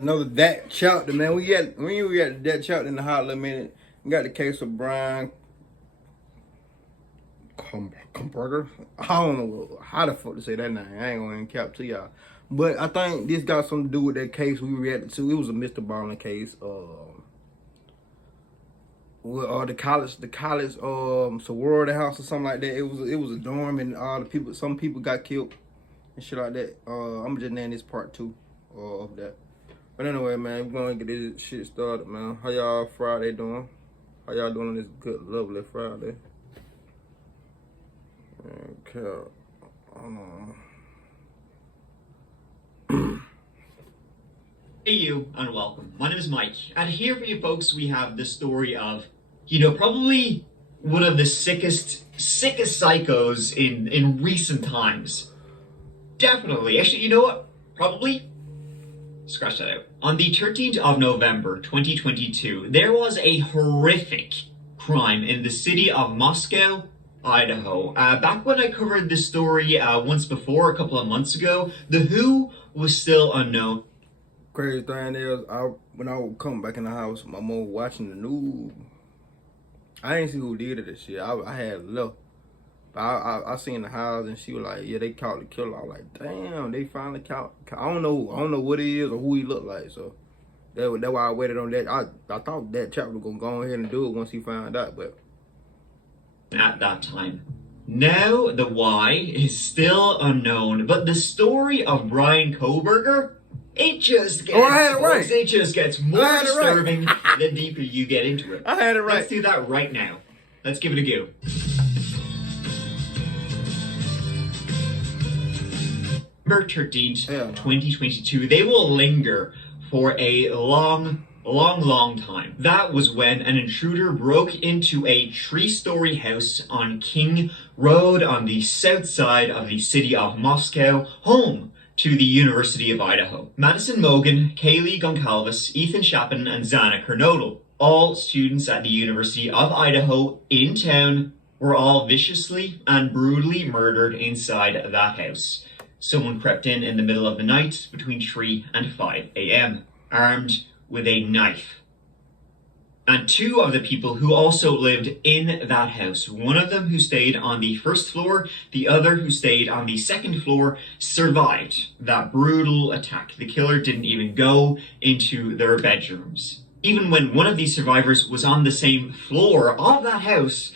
Another that chapter, man. We got that chapter in the hot little minute. We got the case of Bryan Kohberger. I don't know how the fuck to say that name. I ain't gonna cap to y'all. But I think this got something to do with that case we reacted to. It was a Mr. Ballin case. With the college sorority house or something like that. It was a dorm and all the people, some people got killed and shit like that. I'm just naming this part two of that. But anyway, man, we're gonna get this shit started, man. How y'all Friday doing? How y'all doing on this good, lovely Friday? Okay. Hey you, and welcome. My name is Mike, and here for you folks we have the story of, probably one of the sickest psychos in recent times. Definitely. Actually, you know what? Probably. Scratch that out. On the 13th of November, 2022, there was a horrific crime in the city of Moscow, Idaho. Back when I covered this story once before, a couple of months ago, the who was still unknown. Crazy thing is, when I would come back in the house, my mom was watching the news. I ain't see who did it and shit. I had left. But I seen the house and she was like, yeah, they caught the killer. I was like, damn, they finally caught. I don't know what he is or who he looked like. So that's why I waited on that. I thought that chap was gonna go ahead and do it once he found out, but At that time. Now the why is still unknown, but the story of Bryan Kohberger, it just gets, it just gets more disturbing the deeper you get into it. I had it right. Let's do that right now. Let's give it a go. November 13th, 2022, they will linger for a long time. That was when an intruder broke into a three-story house on King Road on the south side of the city of Moscow, home to the University of Idaho. Madison Mogan, Kaylee Goncalves, Ethan Chapin, and Xana Kernodle, all students at the University of Idaho in town, were all viciously and brutally murdered inside that house. Someone crept in the middle of the night between 3 and 5 a.m., armed with a knife. And two of the people who also lived in that house, one of them who stayed on the first floor, the other who stayed on the second floor, survived that brutal attack. The killer didn't even go into their bedrooms. Even when one of these survivors was on the same floor of that house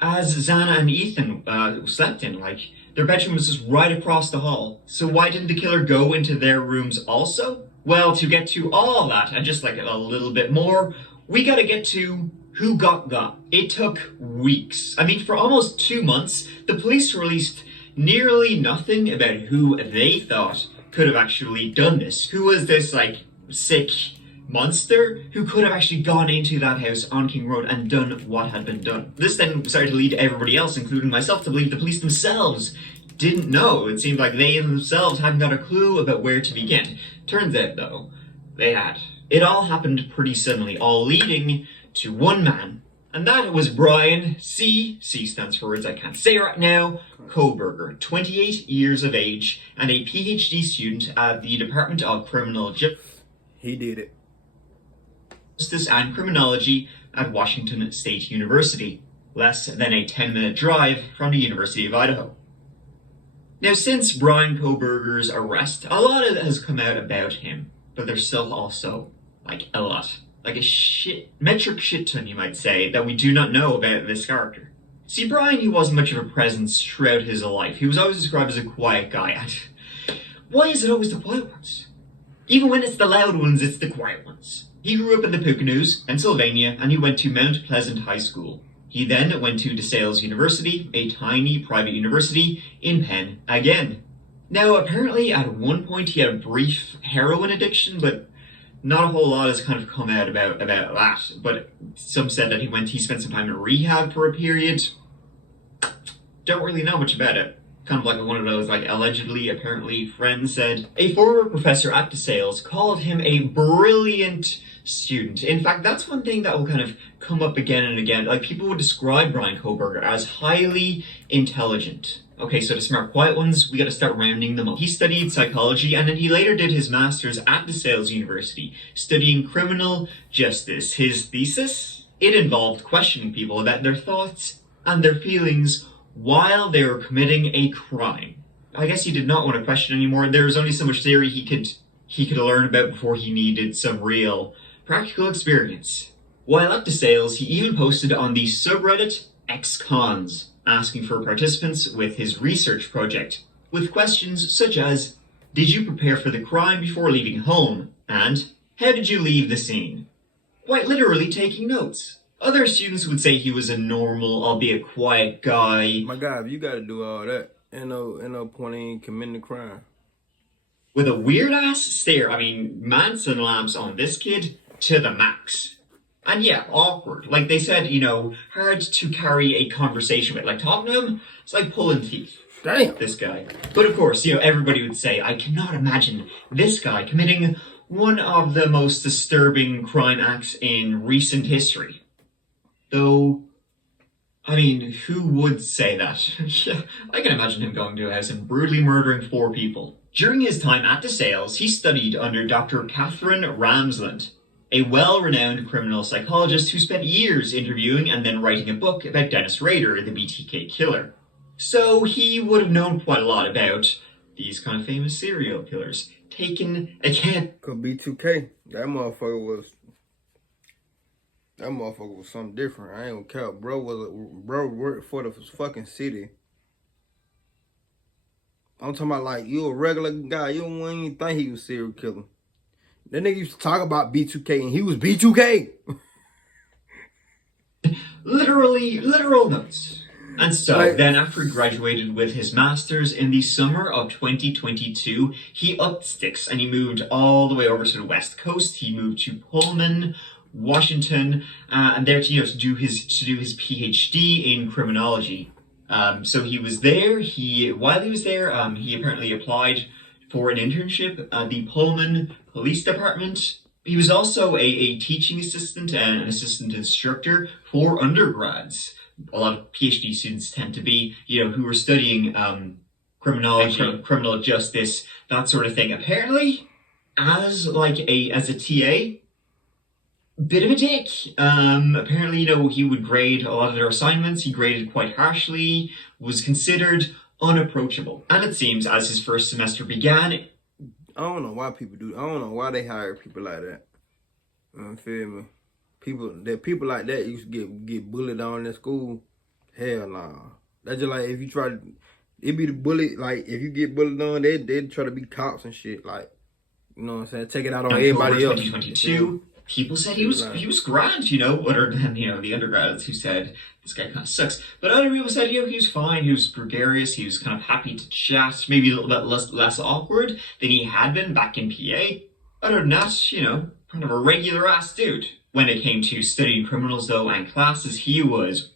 as Xana and Ethan slept in, like, their bedroom was just right across the hall. So why didn't the killer go into their rooms also? Well, to get to all that, and just like a little bit more, we gotta get to who got. It took weeks. I mean, for almost 2 months, the police released nearly nothing about who they thought could have actually done this. Who was this, like, sick monster who could have actually gone into that house on King Road and done what had been done. This then started to lead everybody else, including myself, to believe the police themselves didn't know. It seemed like they themselves hadn't got a clue about where to begin. Turns out, though, they had. It all happened pretty suddenly, all leading to one man, and that was Bryan, C stands for words I can't say right now, Kohberger, 28 years of age, and a PhD student at the Department of Criminal Justice. He did it. Justice and Criminology at Washington State University, less than a 10-minute drive from the University of Idaho. Now, since Bryan Kohberger's arrest, a lot has come out about him, but there's still also, like, a lot. Like a metric shit ton, you might say, that we do not know about this character. See, Bryan, he wasn't much of a presence throughout his life. He was always described as a quiet guy. And why is it always the quiet ones? Even when it's the loud ones, it's the quiet ones. He grew up in the Poconos, Pennsylvania, and he went to Mount Pleasant High School. He then went to DeSales University, a tiny private university in Penn again. Now, apparently at one point he had a brief heroin addiction, but not a whole lot has kind of come out about that. But some said that he spent some time in rehab for a period. Don't really know much about it. Kind of like one of those, like, allegedly, apparently, friends said. A former professor at DeSales called him a brilliant student. In fact, that's one thing that will kind of come up again and again. Like, people would describe Bryan Kohberger as highly intelligent. Okay, so the smart, quiet ones, we gotta start rounding them up. He studied psychology, and then he later did his master's at DeSales University, studying criminal justice. His thesis? It involved questioning people about their thoughts and their feelings while they were committing a crime. I guess he did not want to question anymore. There was only so much theory he could learn about before he needed some real practical experience. While at DeSales, he even posted on the subreddit ex-cons, asking for participants with his research project, with questions such as, did you prepare for the crime before leaving home? And, how did you leave the scene? Quite literally taking notes. Other students would say he was a normal, albeit quiet guy. My God, if you gotta do all that, ain't no point in committing a crime. With a weird-ass stare, Manson lamps on this kid to the max. And yeah, awkward. Like they said, hard to carry a conversation with. Like talking to him, it's like pulling teeth. Damn. This guy. But of course, everybody would say, I cannot imagine this guy committing one of the most disturbing crime acts in recent history. Though, who would say that? I can imagine him going to a house and brutally murdering 4 people. During his time at DeSales, he studied under Dr. Catherine Ramsland, a well-renowned criminal psychologist who spent years interviewing and then writing a book about Dennis Rader, the BTK killer. So he would have known quite a lot about these kind of famous serial killers. Taken again. Could be 2K. That motherfucker was something different. I ain't gonna count. Bro worked for the fucking city. I'm talking about like you a regular guy. You don't even think he was a serial killer. That nigga used to talk about B2K and he was B2K. Literal notes. And so, then after he graduated with his master's in the summer of 2022, he upped sticks and he moved all the way over to the West Coast. He moved to Pullman, Washington, and there to do his PhD in criminology. So he was there. While he was there, he apparently applied for an internship at the Pullman Police Department. He was also a teaching assistant and an assistant instructor for undergrads. A lot of PhD students tend to be, who are studying criminology, criminal justice, that sort of thing. Apparently, as a TA, bit of a dick. Apparently, he would grade a lot of their assignments. He graded quite harshly, was considered unapproachable. And it seems as his first semester began, I don't know why people do. I don't know why they hire people like that. You feel me? People like that used to get bullied on in school. Hell nah. That's just like if you try to, it be the bully. Like if you get bullied on, they try to be cops and shit. Like, you know what I'm saying? Take it out on everybody else. 2022. People said he was grand, other than, the undergrads who said, this guy kind of sucks. But other people said, he was fine, he was gregarious, he was kind of happy to chat, maybe a little bit less awkward than he had been back in PA. Other than that, kind of a regular-ass dude. When it came to studying criminals, though, and classes, he was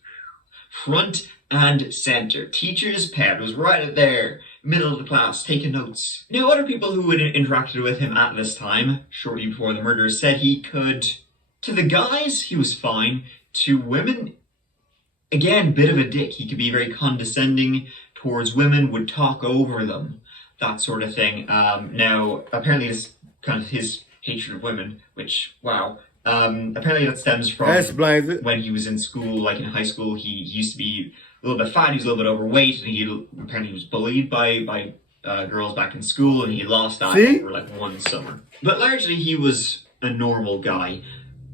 front and center. Teacher's pet was right there, middle of the class, taking notes. Now, other people who had interacted with him at this time, shortly before the murder, said he could. To the guys, he was fine. To women, again, bit of a dick. He could be very condescending towards women, would talk over them, that sort of thing. Now, apparently it's kind of his hatred of women, which, wow. Apparently that stems from when he was in school, like in high school, he used to be a little bit fat, he was a little bit overweight, and he apparently was bullied by girls back in school, and he lost that over like one summer. But largely he was a normal guy.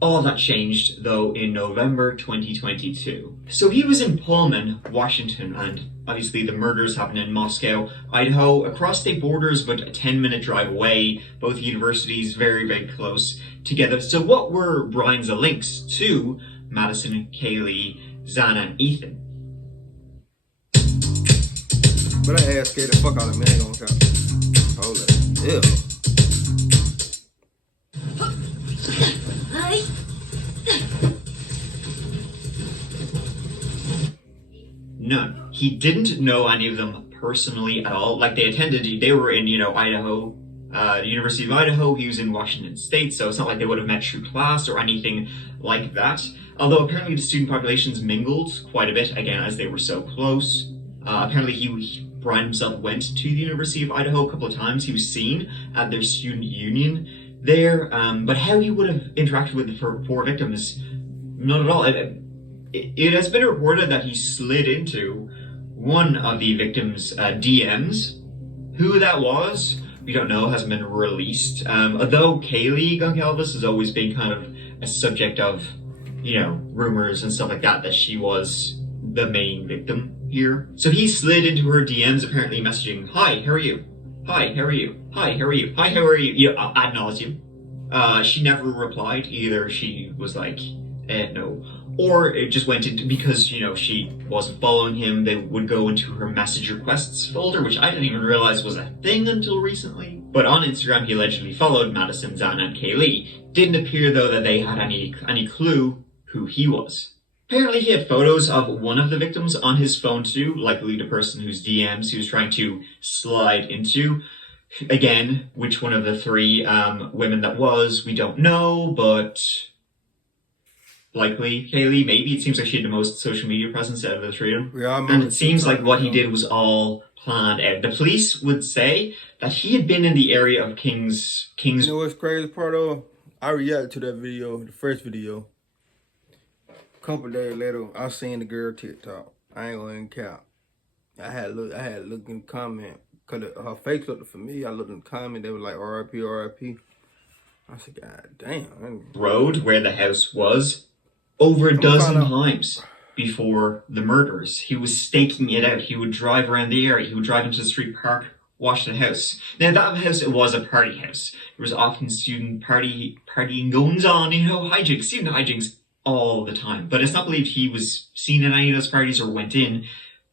All that changed, though, in November 2022. So he was in Pullman, Washington, and obviously the murders happened in Moscow, Idaho, across state borders, but a 10-minute drive away, both universities very, very close together. So what were Bryan's links to Madison, Kaylee, Xana, and Ethan? But I ass scared the fuck out of me, I ain't gonna count. Hold it. Ew. None. He didn't know any of them personally at all. Like they were in, Idaho, the University of Idaho. He was in Washington State, so it's not like they would have met through class or anything like that. Although apparently the student populations mingled quite a bit, again, as they were so close. Apparently, Bryan himself went to the University of Idaho a couple of times. He was seen at their student union there, but how he would have interacted with the four victims, not at all. It has been reported that he slid into one of the victims' DMs. Who that was, we don't know, hasn't been released. Although Kaylee Goncalves has always been kind of a subject of, rumors and stuff like that, that she was the main victim here. So he slid into her DMs, apparently messaging, "Hi, how are you? Hi, how are you? Hi, how are you? Hi, how are you?" Ad nauseum. She never replied. Either she was like, no. Or it just went into, because, she wasn't following him, they would go into her message requests folder, which I didn't even realize was a thing until recently. But on Instagram, he allegedly followed Madison, Xana, and Kaylee. Didn't appear, though, that they had any clue who he was. Apparently, he had photos of one of the victims on his phone, too, likely the person whose DMs he was trying to slide into. Again, which one of the three women that was, we don't know, but likely Kaylee, maybe. It seems like she had the most social media presence out of the three of them. Yeah, and it seems like what he did was all planned out. The police would say that he had been in the area of King's. You know what's crazy part of? I reacted to that video, the first video. A couple days later, I seen the girl TikTok. I ain't gonna even count. I had looked in the comment, cause her face looked familiar. I looked in the comment, they were like RIP, RIP. I said, God damn. Road where the house was over a dozen times before the murders. He was staking it out. He would drive around the area. He would drive into the street park, watch the house. Now that house, it was a party house. There was often student partying goings on, hijinks, student hijinks all the time. But it's not believed he was seen at any of those parties or went in,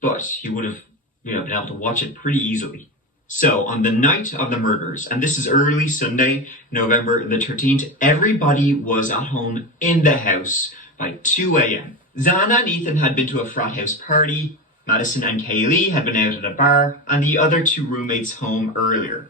but he would have, been able to watch it pretty easily. So, on the night of the murders, and this is early Sunday, November the 13th, everybody was at home in the house by 2 a.m. Xana and Ethan had been to a frat house party, Madison and Kaylee had been out at a bar, and the other two roommates home earlier.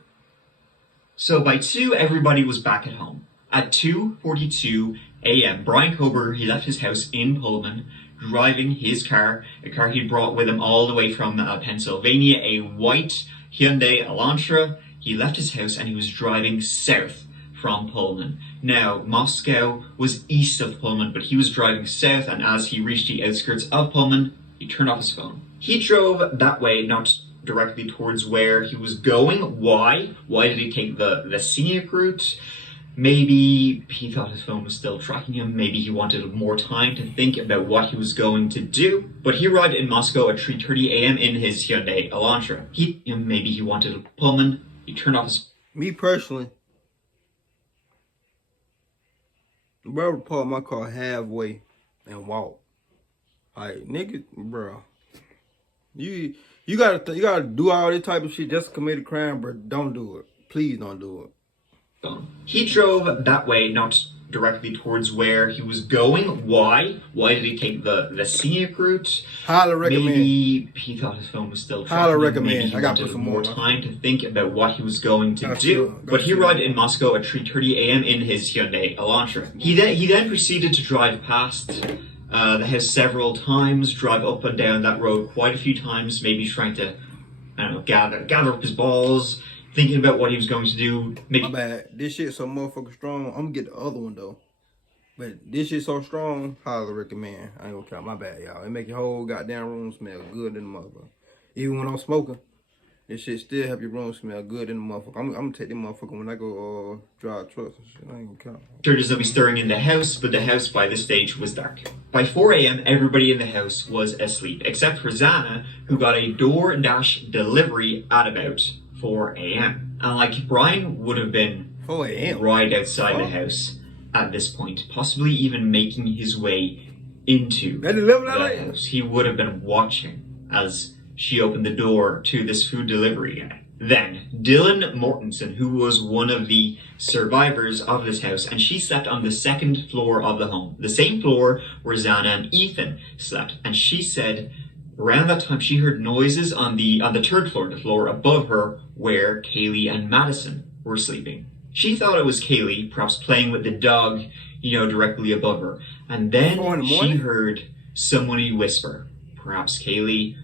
So by 2, everybody was back at home. At 2:42 a.m., Bryan Kohberger, he left his house in Pullman, driving his car, a car he brought with him all the way from Pennsylvania, a white Hyundai Elantra. He left his house and he was driving south from Pullman. Now, Moscow was east of Pullman, but he was driving south, and as he reached the outskirts of Pullman, he turned off his phone. He drove that way, not directly towards where he was going. Why? Why did he take the scenic route? Maybe he thought his phone was still tracking him. Maybe he wanted more time to think about what he was going to do. But he arrived in Moscow at 3:30 a.m. in his Hyundai Elantra. Maybe he wanted Pullman. He turned off his... Me personally, bro, would park my car halfway and walk. Like, nigga, bro. You gotta do all this type of shit just to commit a crime, bro. Don't do it. Please don't do it. He drove that way, not directly towards where he was going. Why? Why did he take the scenic route? Highly recommend. Maybe he thought his phone was still tracking. Highly recommend. Maybe he wanted some more time to think about what he was going to do. But he arrived in Moscow at 3:30 a.m. in his Hyundai Elantra. He then proceeded to drive past the house several times, drive up and down that road quite a few times, maybe trying to, gather up his balls, thinking about what he was going to do. My bad. This shit's so motherfucking strong. I'm gonna get the other one though. But this shit's so strong, highly recommend. I ain't gonna count. My bad, y'all. It make your whole goddamn room smell good in the motherfucker. Even when I'm smoking, this shit still help your room smell good in the motherfucker. I'm gonna take this motherfucker when I go drive trucks and shit. I ain't gonna count. Churches will be stirring in the house, but the house by this stage was dark. By 4 a.m., everybody in the house was asleep, except for Xana, who got a DoorDash delivery at about 4 a.m. And like Bryan would have been 4 a.m. right outside the house at this point, possibly even making his way into the house. He would have been watching as she opened the door to this food delivery guy. Then, Dylan Mortensen, who was one of the survivors of this house, and she slept on the second floor of the home, the same floor where Xana and Ethan slept. And she said around that time she heard noises on the third floor, the floor above her, where Kaylee and Madison were sleeping. She thought it was Kaylee, perhaps playing with the dog, directly above her. And then she heard someone whisper, perhaps Kaylee,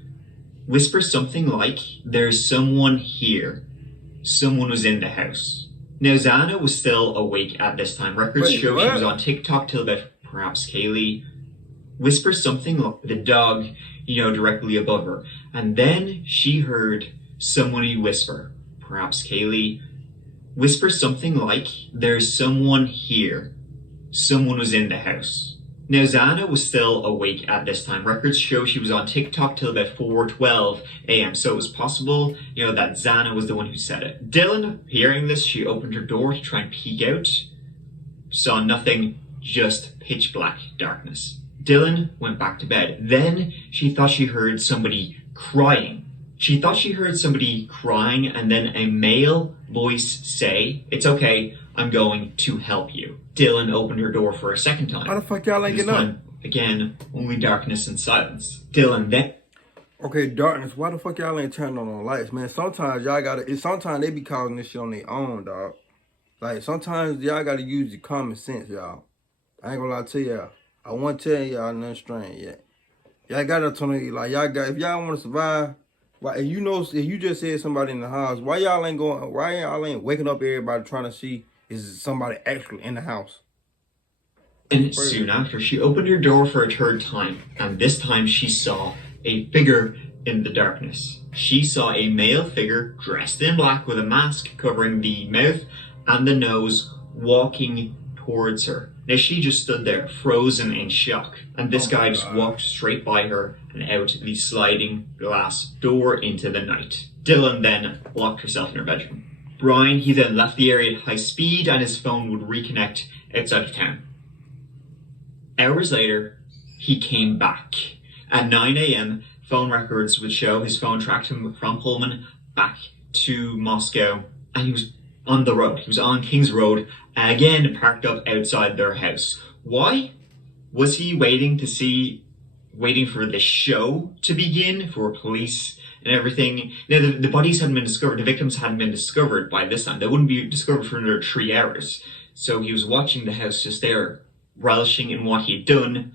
whisper something like, "There's someone here. Someone was in the house." Now, Zana was still awake at this time. Records show she was on TikTok till about perhaps Kaylee. Whisper something like the dog, directly above her. And then she heard somebody whisper, perhaps Kaylee, whisper something like, "There's someone here. Someone was in the house." Now, Zana was still awake at this time. Records show she was on TikTok till about 4:12 a.m. So it was possible, that Zana was the one who said it. Dylan, hearing this, she opened her door to try and peek out. Saw nothing, just pitch black darkness. Dylan went back to bed. Then she thought she heard somebody crying. And then a male voice say, "It's okay, I'm going to help you." Dylan opened her door for a second time. Why the fuck y'all ain't getting up? Again, only darkness and silence. Dylan then... Okay, darkness. Why the fuck y'all ain't turning on the lights, man? Sometimes y'all gotta... Sometimes they be causing this shit on their own, dog. Like, sometimes y'all gotta use your common sense, y'all. I ain't gonna lie to y'all. I won't tell y'all nothing strange yet. Y'all gotta turn it, like, if y'all wanna survive, why, if you just said somebody in the house, why y'all ain't waking up everybody trying to see is somebody actually in the house? And soon after, she opened her door for a third time, and this time she saw a figure in the darkness. She saw a male figure dressed in black with a mask covering the mouth and the nose walking towards her. Now she just stood there, frozen in shock, and this guy just walked straight by her and out the sliding glass door into the night. Dylan then locked herself in her bedroom. Bryan, he then left the area at high speed and his phone would reconnect outside of town. Hours later, he came back. At 9 a.m., phone records would show his phone tracked him from Pullman back to Moscow, and he was on the road. He was on King's Road, again parked up outside their house. Why? Was he waiting for the show to begin, for police and everything? Now, the bodies hadn't been discovered, the victims hadn't been discovered by this time. They wouldn't be discovered for another 3 hours. So he was watching the house just there, relishing in what he'd done.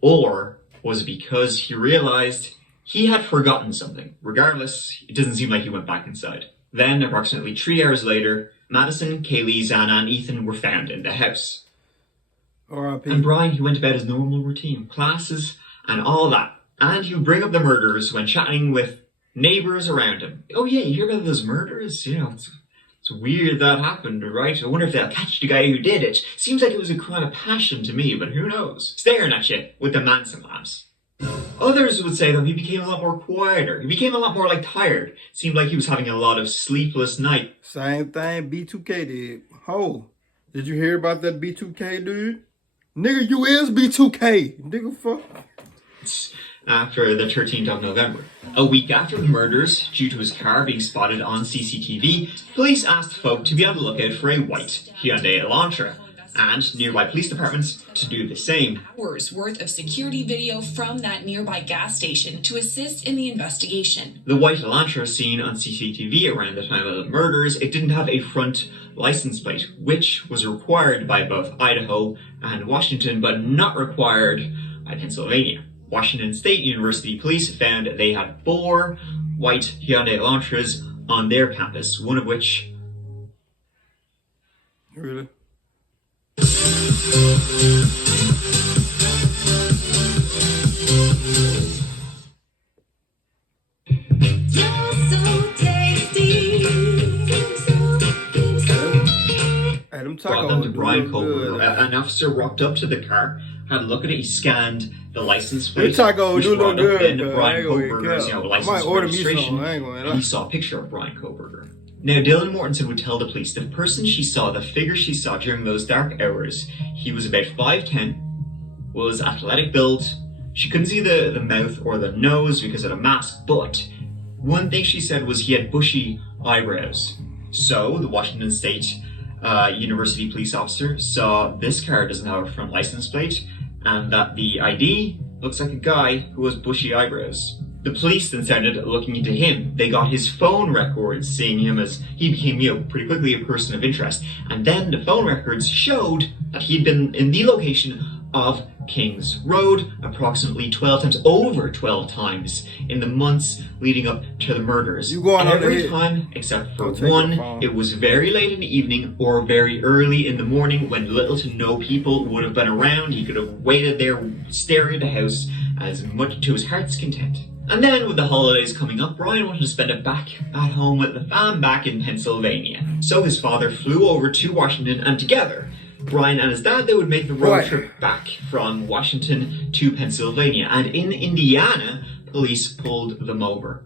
Or was it because he realized he had forgotten something? Regardless, it doesn't seem like he went back inside. Then, approximately 3 hours later, Madison, Kaylee, Zana, and Ethan were found in the house. R.I.P. And Bryan, he went about his normal routine, classes, and all that. And he would bring up the murders when chatting with neighbours around him. "Oh yeah, you hear about those murders? It's weird that happened, right? I wonder if they'll catch the guy who did it. Seems like it was a crime of passion to me, but who knows?" Staring at you with the Manson lamps. Others would say, though, he became a lot more quieter. He became a lot more, tired. Seemed like he was having a lot of sleepless nights. Same thing B2K did. Did you hear about that B2K dude? Nigga, you is B2K. Nigga, fuck. After the 13th of November. A week after the murders, due to his car being spotted on CCTV, police asked folk to be on the lookout for a white Hyundai Elantra, and nearby police departments to do the same. Hours worth of security video from that nearby gas station to assist in the investigation. The white Elantra seen on CCTV around the time of the murders, it didn't have a front license plate, which was required by both Idaho and Washington, but not required by Pennsylvania. Washington State University police found they had 4 white Hyundai Elantras on their campus, one of which... Really? Brought them to Bryan Kohberger. An officer walked up to the car, had a look at it, he scanned the license plate, which brought up then Bryan Kohberger's license registration, and he saw a picture of Bryan Kohberger. Now, Dylan Mortensen would tell the police the person she saw, the figure she saw during those dark hours, he was about 5'10", was athletic build. She couldn't see the mouth or the nose because of the mask, but one thing she said was he had bushy eyebrows. So, the Washington State University police officer saw this car doesn't have a front license plate, and that the ID looks like a guy who has bushy eyebrows. The police then started looking into him. They got his phone records, seeing him as he became, pretty quickly a person of interest. And then the phone records showed that he'd been in the location of King's Road approximately 12 times, over 12 times in the months leading up to the murders. You going on every ahead. time except for Don't take your one, phone. it was very late in the evening or very early in the morning when little to no people would have been around. He could have waited there staring at the house as much to his heart's content. And then with the holidays coming up, Bryan wanted to spend it back at home with the fam back in Pennsylvania. So his father flew over to Washington, and together Bryan and his dad, they would make the road trip back from Washington to Pennsylvania. And in Indiana, police pulled them over.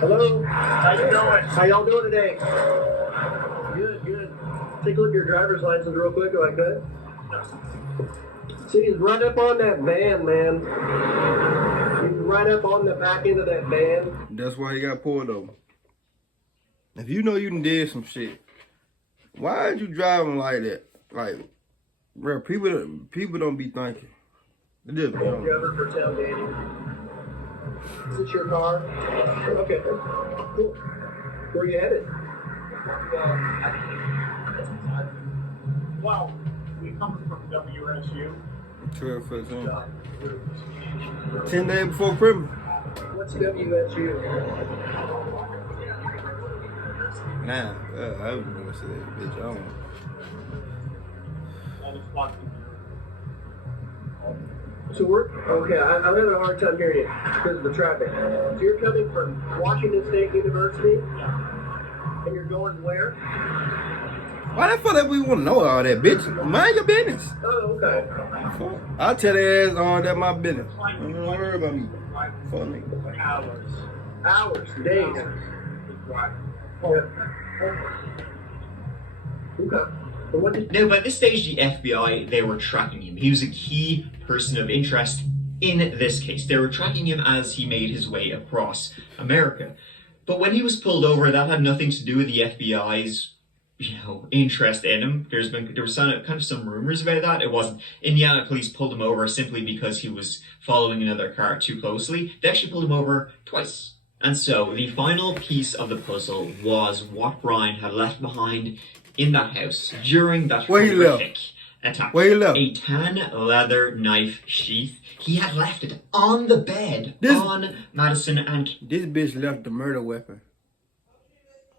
Hello. How you doing? How y'all doing today? Good, good. Take a look at your driver's license real quick if I could. See, he's right up on that van, man. He's right up on the back end of that van. That's why he got pulled over. If you know you done did some shit, why are you driving like that? Like, bro, people don't be thinking. They just don't. Driver for tailgating. Is this your car? Okay, cool. Where are you headed? Wow, we come from WSU. 12, 15. 10 days before Christmas. What's WSU? Nah, I wouldn't know what to say that, bitch. I don't know. So okay, I'm having a hard time hearing you because of the traffic. So you're coming from Washington State University? And you're going where? Why the fuck that we want to know all that, bitch? Mind your business. Oh, okay. Fuck. I'll tell their ass all that my business. Don't worry about me. Fuck me. Hours, days. Okay. So what did Now, by this stage, the FBI, they were tracking him. He was a key person of interest in this case. They were tracking him as he made his way across America. But when he was pulled over, that had nothing to do with the FBI's, interest in him. There was kind of some rumors about that. It wasn't. Indiana police pulled him over simply because he was following another car too closely. They actually pulled him over twice. And so the final piece of the puzzle was what Bryan had left behind in that house during that horrific attack. Where he left? A tan leather knife sheath. He had left it on the bed on Madison and This bitch left the murder weapon.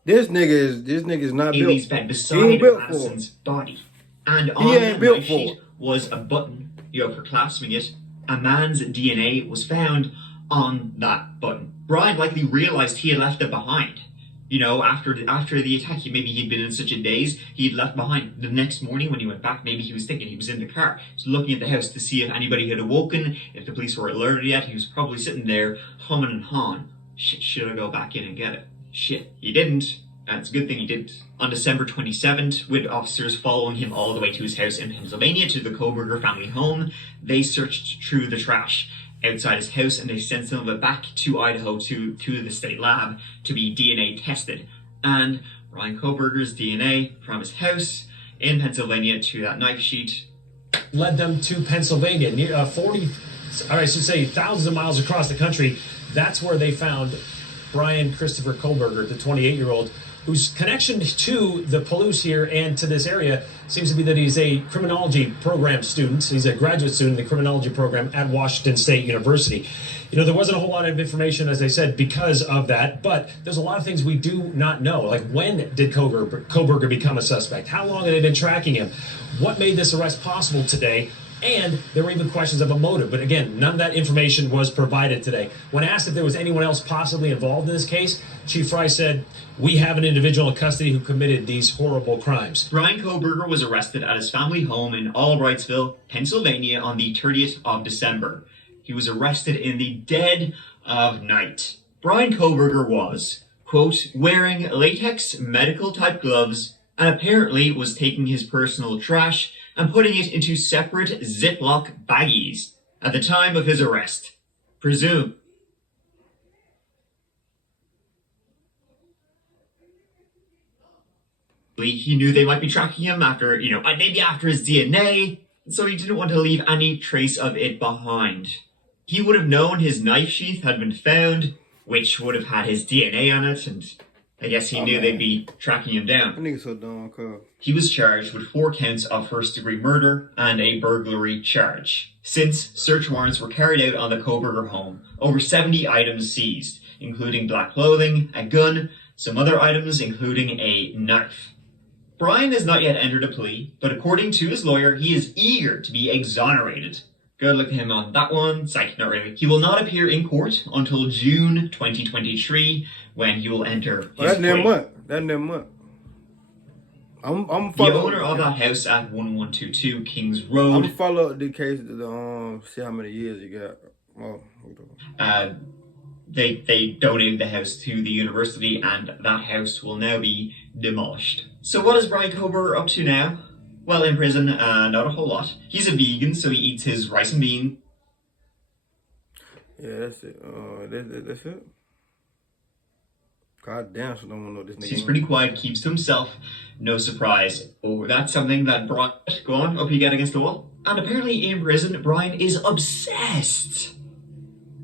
This nigga is not built. Haley's bed beside Madison's body. And on the knife sheet was a button, for clasping it. A man's DNA was found on that button. Bryan likely realized he had left it behind. After the attack, maybe he'd been in such a daze, he'd left behind. The next morning when he went back, maybe he was thinking he was in the car. He was looking at the house to see if anybody had awoken, if the police were alerted yet. He was probably sitting there humming and hawing. Shit, should I go back in and get it? Shit, he didn't. And it's a good thing he didn't. On December 27th, with officers following him all the way to his house in Pennsylvania, to the Kohberger family home, they searched through the trash outside his house and they sent some of it back to Idaho to the state lab to be DNA tested. And Bryan Kohberger's DNA from his house in Pennsylvania to that knife sheet led them to Pennsylvania, near thousands of miles across the country. That's where they found Bryan Christopher Kohberger, the 28-year-old, whose connection to the Palouse here and to this area seems to be that he's a criminology program student. He's a graduate student in the criminology program at Washington State University. There wasn't a whole lot of information, as I said, because of that, but there's a lot of things we do not know. Like, when did Kohberger become a suspect? How long had they been tracking him? What made this arrest possible today? And there were even questions of a motive. But again, none of that information was provided today. When asked if there was anyone else possibly involved in this case, Chief Fry said, "We have an individual in custody who committed these horrible crimes." Bryan Kohberger was arrested at his family home in Albrightsville, Pennsylvania on the 30th of December. He was arrested in the dead of night. Bryan Kohberger was, quote, wearing latex medical type gloves and apparently was taking his personal trash and putting it into separate Ziploc baggies at the time of his arrest. Presume. He knew they might be tracking him after, maybe after his DNA, so he didn't want to leave any trace of it behind. He would have known his knife sheath had been found which would have had his DNA on it, and I guess he knew they'd be tracking him down. That nigga so dumb, cuz. He was charged with 4 counts of first-degree murder and a burglary charge. Since search warrants were carried out on the Kohberger home, over 70 items seized, including black clothing, a gun, some other items including a knife. Bryan has not yet entered a plea, but according to his lawyer, he is eager to be exonerated. Good luck to him on that one. Psych, not really. He will not appear in court until June 2023, when he will enter his plea. That's next month. I'm the owner of that house at 1122 Kings Road. I'm gonna follow up the case to see how many years he got. They donated the house to the university, and that house will now be demolished. So what is Bryan Kohberger up to now? Well, in prison, not a whole lot. He's a vegan, so he eats his rice and bean. Yeah, that's it. That's it. God damn, so don't want to know this nigga. He's pretty quiet, keeps to himself. No surprise. Oh, that's something that Bryan... Go on, up you get against the wall. And apparently in prison, Bryan is obsessed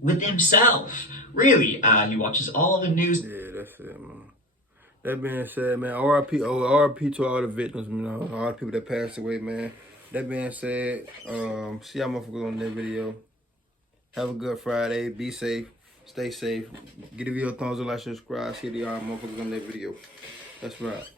with himself. Really, he watches all the news. Yeah, that's it, man. That being said, man, RIP to all the victims, you know, all the people that passed away, man. That being said, see y'all motherfuckers on that video. Have a good Friday. Be safe. Stay safe. Give the video a thumbs up, like, subscribe. See y'all motherfuckers on that video. That's right.